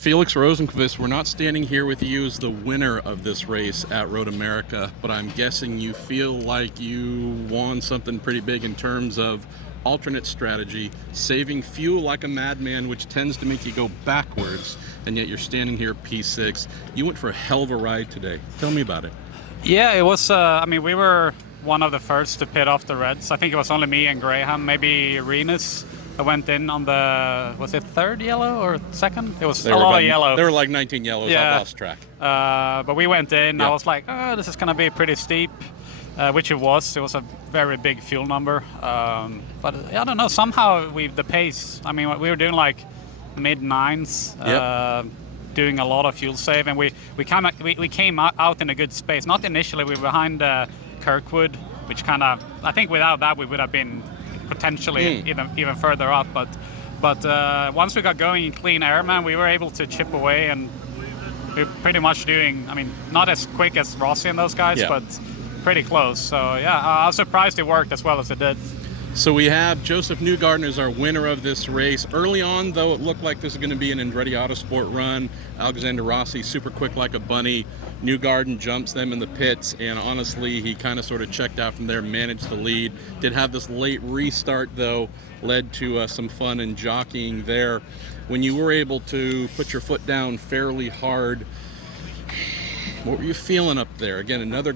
Felix Rosenqvist, we're not standing here with you as the winner of this race at Road America, but I'm guessing you feel like you won something pretty big in terms of alternate strategy, saving fuel like a madman, which tends to make you go backwards, and yet you're standing here P6. You went for a hell of a ride today. Tell me about it. Yeah, it was, we were one of the first to pit off the Reds. I think it was only me and Graham, maybe Renus. I went in on the, was it third yellow or second? It was a lot of yellow. There were like 19 yellows. Yeah. I lost track. But we went in. Yep. I was like, oh, this is going to be pretty steep, which it was. It was a very big fuel number. But I don't know, somehow the pace, we were doing like mid-nines, doing a lot of fuel save, and we came out in a good space. Not initially, we were behind Kirkwood, which kind of, I think without that we would have been potentially even further up, but once we got going in clean air, man, we were able to chip away, and we're pretty much doing, not as quick as Rossi and those guys, but pretty close. So yeah, I was surprised it worked as well as it did. So we have Joseph Newgarden as our winner of this race. Early on, though, it looked like this was going to be an Andretti Autosport run. Alexander Rossi, super quick like a bunny. Newgarden jumps them in the pits, and honestly, he kind of sort of checked out from there, managed the lead. Did have this late restart, though, led to some fun and jockeying there. When you were able to put your foot down fairly hard, what were you feeling up there? Again, another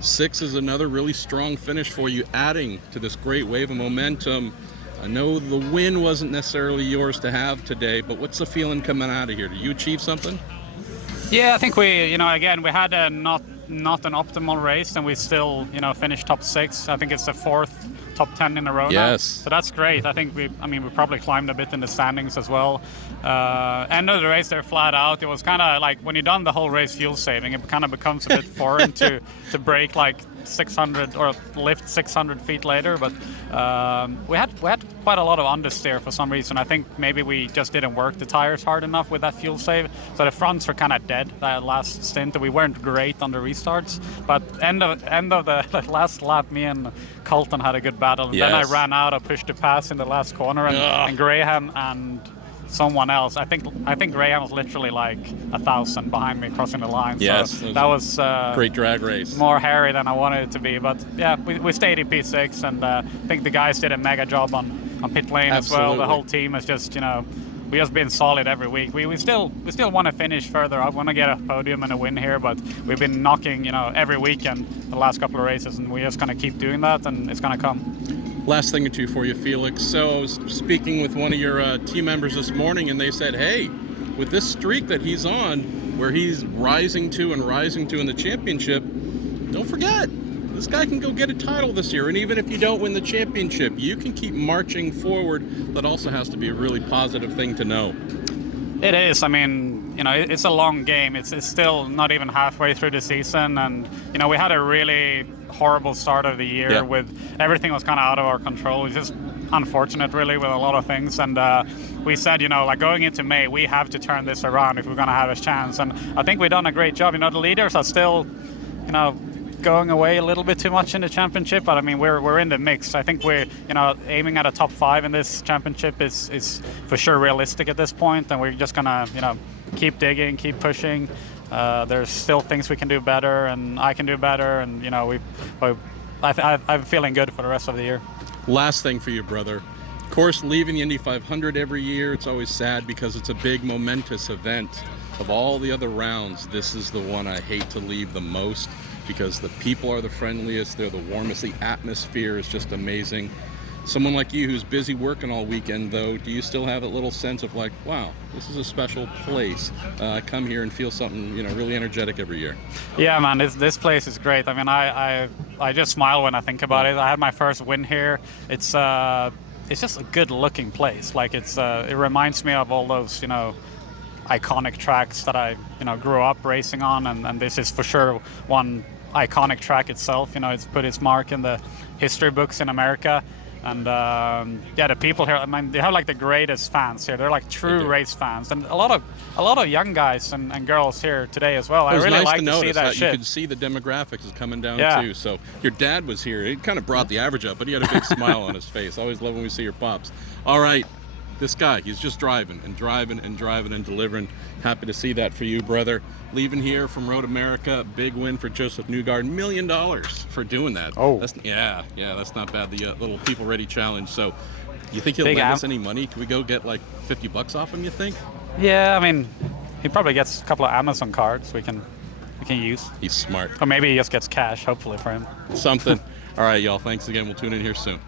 6 is another really strong finish for you, adding to this great wave of momentum. I know the win wasn't necessarily yours to have today, but what's the feeling coming out of here? Did you achieve something? Yeah, I think we had a not an optimal race, and we still, finished top 6. I think it's the 4th top 10 in a row now. So that's great. I think we probably climbed a bit in the standings as well. End of the race there flat out. It was kind of like when you've done the whole race fuel saving, it kind of becomes a bit foreign to brake like 600 or lift 600 feet later. But we had quite a lot of understeer for some reason. I think maybe we just didn't work the tires hard enough with that fuel save. So the fronts were kind of dead that last stint. We weren't great on the restarts. But end of the last lap, me and Colton had a good battle. And then I ran out. I pushed the pass in the last corner, and Graham and someone else. I think Graham was literally like 1,000 behind me crossing the line. Yes, so that was great drag race. More hairy than I wanted it to be. But yeah, we stayed in P6, and I think the guys did a mega job on pit lane as well. The whole team is just, we just been solid every week. We still want to finish further. I want to get a podium and a win here, but we've been knocking, every weekend the last couple of races, and we're just going to keep doing that, and it's going to come. Last thing or two for you, Felix. So I was speaking with one of your team members this morning, and they said, hey, with this streak that he's on, where he's rising to in the championship, don't forget, this guy can go get a title this year. And even if you don't win the championship, you can keep marching forward. That also has to be a really positive thing to know. It is. It's a long game. It's still not even halfway through the season. And, we had a really horrible start of the year with everything was kind of out of our control. It's just unfortunate, really, with a lot of things. And we said, going into May, we have to turn this around if we're going to have a chance. And I think we've done a great job. The leaders are still, going away a little bit too much in the championship, but we're in the mix. I think we're aiming at a top 5 in this championship is for sure realistic at this point, and we're just gonna keep digging, keep pushing. There's still things we can do better, and I can do better, and I'm feeling good for the rest of the year. Last thing for you, brother. Of course, leaving the Indy 500 every year, it's always sad because it's a big momentous event. Of all the other rounds, this is the one I hate to leave the most, because the people are the friendliest, they're the warmest, the atmosphere is just amazing. Someone like you who's busy working all weekend, though, do you still have a little sense of like, wow, this is a special place? I come here and feel something, really energetic every year. Yeah, man, this place is great. I just smile when I think about it. I had my first win here. It's just a good-looking place. Like it reminds me of all those, iconic tracks that I, grew up racing on, and this is for sure one iconic track itself. It's put its mark in the history books in America. And the people here, they have like the greatest fans here. They're like true race fans, and a lot of young guys and girls here today as well. I really nice like to see that shit. You could see the demographics is coming down too. So your dad was here. It kind of brought the average up, but he had a big smile on his face. Always love when we see your pops. All right, this guy, he's just driving and driving and driving and delivering. Happy to see that for you, brother. Leaving here from Road America, big win for Joseph Newgarden, $1 million for doing that. Oh. Yeah, that's not bad. The little People Ready Challenge. So you think he'll Big lend us any money? Can we go get like $50 off him, you think? Yeah, I mean, he probably gets a couple of Amazon cards we can use. He's smart. Or maybe he just gets cash, hopefully, for him. Something. All right, y'all. Thanks again. We'll tune in here soon.